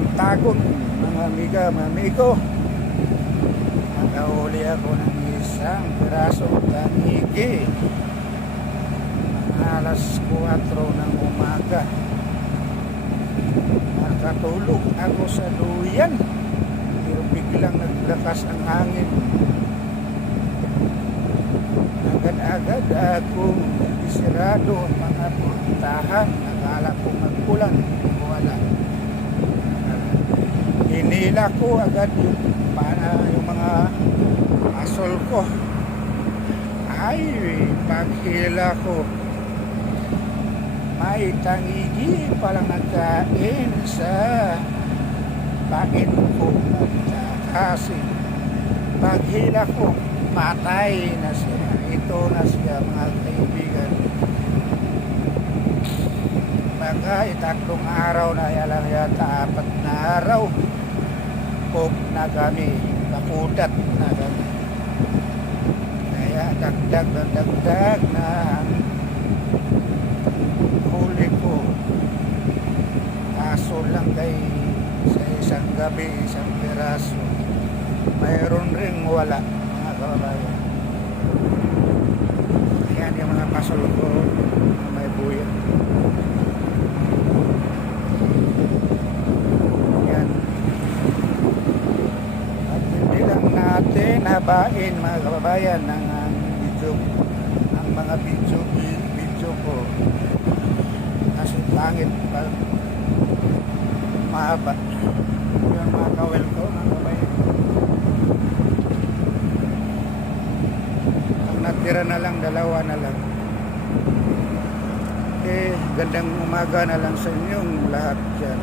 Magandang tagon mga amiga, mga amigo. Nakahuli ako ng isang pirasong tanigi. Alas 4 ng umaga. Nakatulog ako sa duyan. Pero biglang naglakas ang hangin. Agad-agad akong isirado ang mga puntahan. Nakala ko mag-ulan. Wala. Hinila ko agad yung mga asol ko. Ay, paghila ko, may tangigi palang nagkain sa pain ko. Kasi paghila ko, patay na siya. Ito na siya, mga kaibigan. Baka itatlong araw na lang yata, 4 na araw. Pog na kami, nakudat na kami. Kaya dagdag na ang huli ko. Kaso lang kay sa isang gabi, isang piraso. Mayroon ring wala, mga kababayan. Ayan yung mga pasol ko, may buya. Natin habain mga kababayan ng video, ang mga video ko kasi pangit pa mahaba yung mga kawel ko mga kababayan. Ang natira na lang, 2 na lang. Gandang umaga na lang sa inyong lahat dyan.